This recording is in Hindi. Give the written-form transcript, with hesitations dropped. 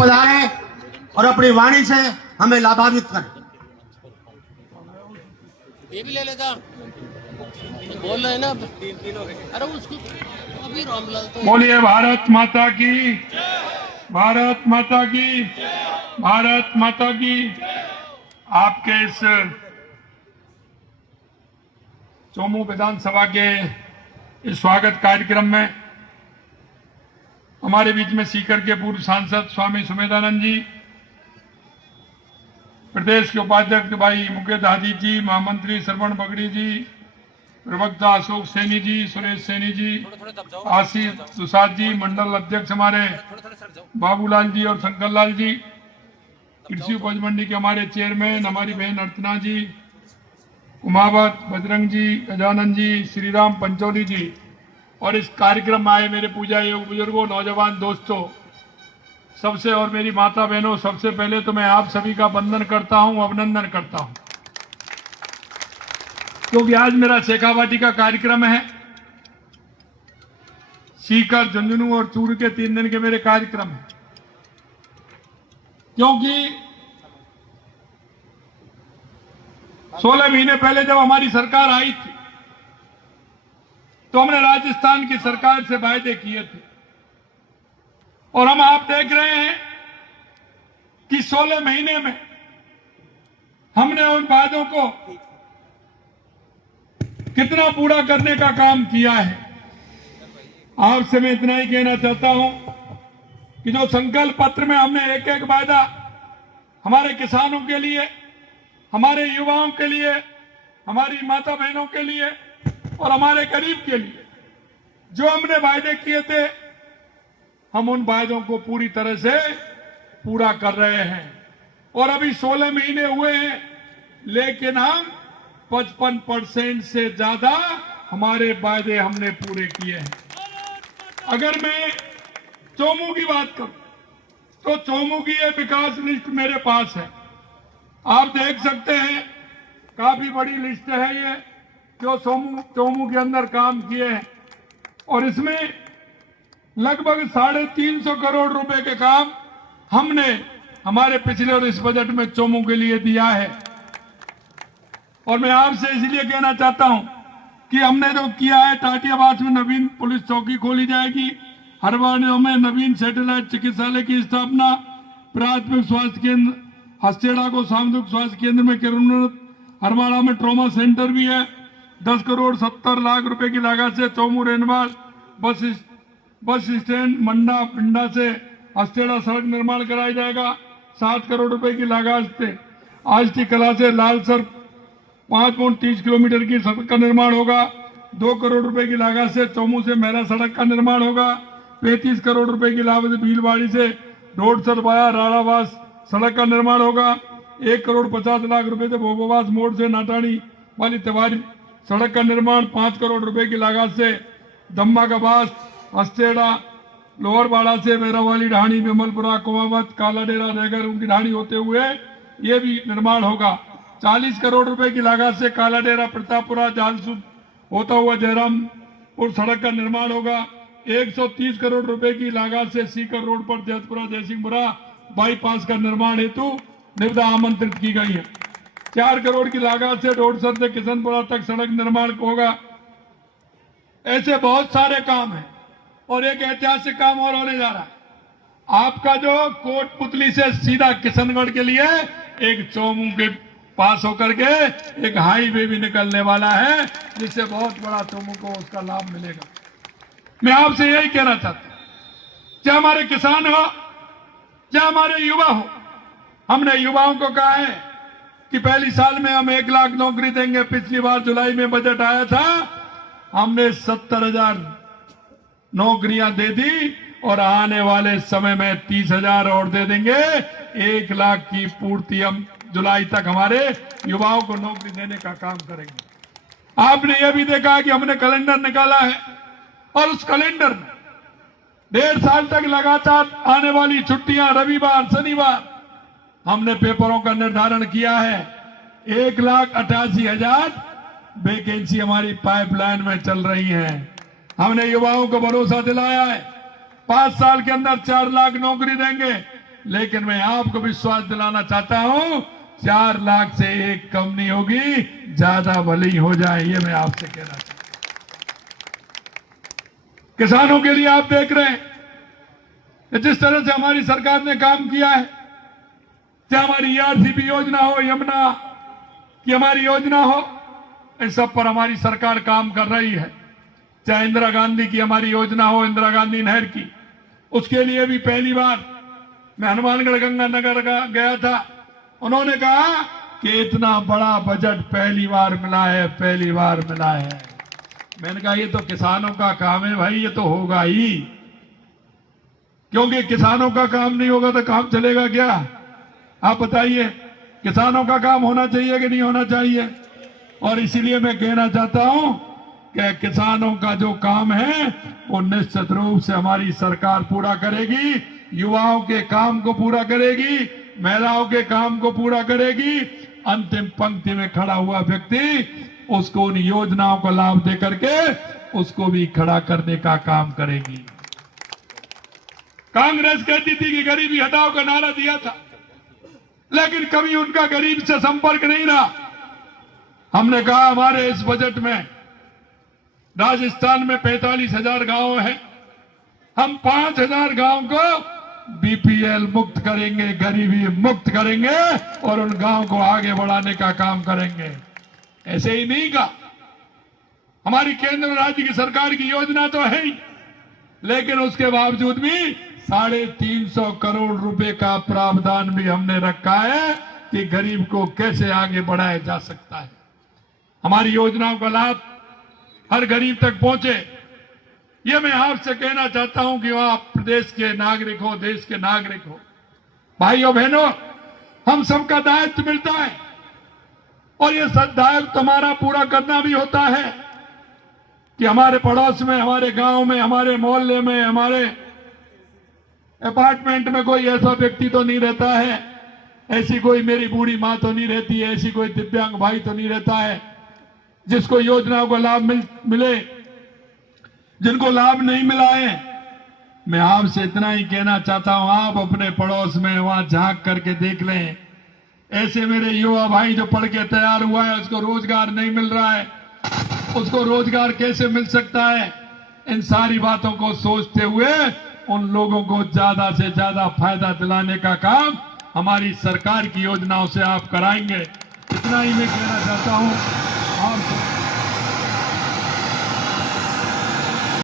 पधारे और अपनी वाणी से हमें लाभान्वित करें। ये भी ले लेता बोल रहे हैं ना, अरे उसको अभी रामलाल तो बोलिए भारत माता की, भारत माता की, भारत माता की। आपके इस चोमू विधानसभा के इस स्वागत कार्यक्रम में हमारे बीच में सीकर के पूर्व सांसद स्वामी सुमेधानंद जी, प्रदेश के उपाध्यक्ष भाई मुकेश दादी जी, महामंत्री श्रवण बगड़ी जी, प्रवक्ता अशोक सैनी जी, सुरेश सैनी जी, आशीष दुसाद जी, मंडल अध्यक्ष हमारे बाबूलाल जी और शंकर लाल जी, कृषि उपज मंडी के हमारे चेयरमैन हमारी बहन अर्चना जी, उमावत, बजरंग जी, गजानंद जी, श्रीराम पंचोली जी और इस कार्यक्रम में आए मेरे पूजा योग बुजुर्गों, नौजवान दोस्तों सबसे और मेरी माता बहनों, सबसे पहले तो मैं आप सभी का वंदन करता हूं, अभिनंदन करता हूं, क्योंकि आज मेरा शेखावाटी का कार्यक्रम है। सीकर, झुंझुनू और चूरू के 3 दिन के मेरे कार्यक्रम हैं, क्योंकि 16 महीने पहले जब हमारी सरकार आई थी तो हमने राजस्थान की सरकार से वायदे किए थे और हम आप देख रहे हैं कि 16 महीने में हमने उन वादों को कितना पूरा करने का काम किया है। आपसे मैं इतना ही कहना चाहता हूं कि जो संकल्प पत्र में हमने एक एक वादा हमारे किसानों के लिए, हमारे युवाओं के लिए, हमारी माता बहनों के लिए और हमारे गरीब के लिए जो हमने वायदे किए थे, हम उन वायदों को पूरी तरह से पूरा कर रहे हैं। और अभी 16 महीने हुए हैं, लेकिन हम 55% से ज्यादा हमारे वायदे हमने पूरे किए हैं। अगर मैं चोमू की बात करूं तो चोमू की ये विकास लिस्ट मेरे पास है, आप देख सकते हैं, काफी बड़ी लिस्ट है ये जो चोमू के अंदर काम किए हैं और इसमें लगभग 350 करोड़ रुपए के काम हमने हमारे पिछले और इस बजट में चोमू के लिए दिया है। और मैं आपसे इसलिए कहना चाहता हूं कि हमने जो किया है, टाटियाबाद में नवीन पुलिस चौकी खोली जाएगी, हरवाड़ियों में नवीन सैटेलाइट चिकित्सालय की स्थापना, प्राथमिक स्वास्थ्य केंद्र हस्तेड़ा को सामुदायिक स्वास्थ्य केंद्र में करोन्नत, हरवाड़ा में ट्रॉमा सेंटर भी है। 10 करोड़ 70 लाख रुपए की लागत से चोमू रेनवाल बस स्टैंड मंडा पिंडा से हस्तेड़ा सड़क निर्माण कराया जाएगा। 7 करोड़ रुपए की लागत से आष्टी कला से लालसर 5.30 किलोमीटर की सड़क का निर्माण होगा। 2 करोड़ रुपए की लागत से चोमू से मेला सड़क का निर्माण होगा। 35 करोड़ रुपए की लागत से भीलवाड़ी से रोडसर वाया राणावास सड़क का निर्माण होगा। 1 करोड़ 50 लाख रुपए से भोगोवास मोड़ से नाटानी वाली तिवारी सड़क का निर्माण। 5 करोड़ रुपए की लागत से दम्मा का बास हस्तेड़ा लोहरवाड़ा से मेरावाली ढाणी विमलपुरा कुमावत कालाडेरा रेगर उनकी ढाणी होते हुए ये भी निर्माण होगा। 40 करोड़ रुपए की लागत से कालाडेरा प्रतापपुरा जालसूद होता हुआ जयरामपुर सड़क का निर्माण होगा। 130 करोड़ रुपए की लागत से सीकर रोड पर जैतपुरा जयसिंहपुरा बाईपास का निर्माण हेतु निविदा आमंत्रित की गई है। 4 करोड़ की लागत से रोडसर से किशनपुरा तक सड़क निर्माण होगा। ऐसे बहुत सारे काम हैं और एक ऐतिहासिक काम और होने जा रहा है। आपका जो कोटपुतली से सीधा किशनगढ़ के लिए एक चोमू के पास होकर के एक हाईवे भी निकलने वाला है, जिससे बहुत बड़ा चोमू को उसका लाभ मिलेगा। मैं आपसे यही कहना चाहता हूं, चाहे हमारे किसान हो चाहे हमारे युवा हो, हमने युवाओं को कहा है कि पहली साल में हम 1 लाख नौकरी देंगे। पिछली बार जुलाई में बजट आया था, हमने 70,000 नौकरियां दे दी और आने वाले समय में 30,000 और दे देंगे। 1 लाख की पूर्ति हम जुलाई तक हमारे युवाओं को नौकरी देने का काम करेंगे। आपने यह भी देखा कि हमने कैलेंडर निकाला है और उस कैलेंडर में 1.5 साल तक लगातार आने वाली छुट्टियां, रविवार शनिवार, हमने पेपरों का निर्धारण किया है। 1,88,000 वैकेंसी हमारी पाइपलाइन में चल रही है। हमने युवाओं को भरोसा दिलाया है 5 साल के अंदर 4 लाख नौकरी देंगे। लेकिन मैं आपको विश्वास दिलाना चाहता हूं 4 लाख से एक कम नहीं होगी, ज्यादा भले ही हो जाए, ये मैं आपसे कहना चाहता हूं। किसानों के लिए आप देख रहे हैं जिस तरह से हमारी सरकार ने काम किया है, चाहे हमारी ERCP योजना हो, यमुना की हमारी योजना हो, इन सब पर हमारी सरकार काम कर रही है। चाहे इंदिरा गांधी की हमारी योजना हो, इंदिरा गांधी नहर की, उसके लिए भी पहली बार मैं हनुमानगढ़ गंगानगर गया था। उन्होंने कहा कि इतना बड़ा बजट पहली बार मिला है, पहली बार मिला है। मैंने कहा ये तो किसानों का काम है भाई, ये तो होगा ही, क्योंकि किसानों का काम नहीं होगा तो काम चलेगा क्या? आप बताइए, किसानों का काम होना चाहिए कि नहीं होना चाहिए? और इसीलिए मैं कहना चाहता हूं कि किसानों का जो काम है वो निश्चित रूप से हमारी सरकार पूरा करेगी, युवाओं के काम को पूरा करेगी, महिलाओं के काम को पूरा करेगी। अंतिम पंक्ति में खड़ा हुआ व्यक्ति, उसको उन योजनाओं का लाभ दे करके उसको भी खड़ा करने का काम करेगी। कांग्रेस कहती थी कि गरीबी हटाओ का नारा दिया था, लेकिन कभी उनका गरीब से संपर्क नहीं रहा। हमने कहा हमारे इस बजट में राजस्थान में 45,000 गांव हैं, हम 5,000 गांव को BPL मुक्त करेंगे, गरीबी मुक्त करेंगे और उन गांव को आगे बढ़ाने का काम करेंगे। ऐसे ही नहीं कहा, हमारी केंद्र राज्य की सरकार की योजना तो है ही, लेकिन उसके बावजूद भी 350 करोड़ रुपए का प्रावधान भी हमने रखा है कि गरीब को कैसे आगे बढ़ाया जा सकता है। हमारी योजनाओं का लाभ हर गरीब तक पहुंचे, ये मैं आपसे कहना चाहता हूं कि आप प्रदेश के नागरिक हो, देश के नागरिक हो, भाइयों बहनों, हम सबका दायित्व मिलता है और ये सब दायित्व हमारा पूरा करना भी होता है कि हमारे पड़ोस में, हमारे गांव में, हमारे मोहल्ले में, हमारे अपार्टमेंट में कोई ऐसा व्यक्ति तो नहीं रहता है, ऐसी कोई मेरी बूढ़ी मां तो नहीं रहती है, ऐसी कोई दिव्यांग भाई तो नहीं रहता है जिसको योजनाओं का लाभ मिले, जिनको लाभ नहीं मिला है। मैं आपसे इतना ही कहना चाहता हूं, आप अपने पड़ोस में वहां झांक करके देख लें, ऐसे मेरे युवा भाई जो पढ़ के तैयार हुआ है उसको रोजगार नहीं मिल रहा है, उसको रोजगार कैसे मिल सकता है? इन सारी बातों को सोचते हुए उन लोगों को ज्यादा से ज्यादा फायदा दिलाने का काम हमारी सरकार की योजनाओं से आप कराएंगे। इतना ही मैं कहना चाहता हूं। और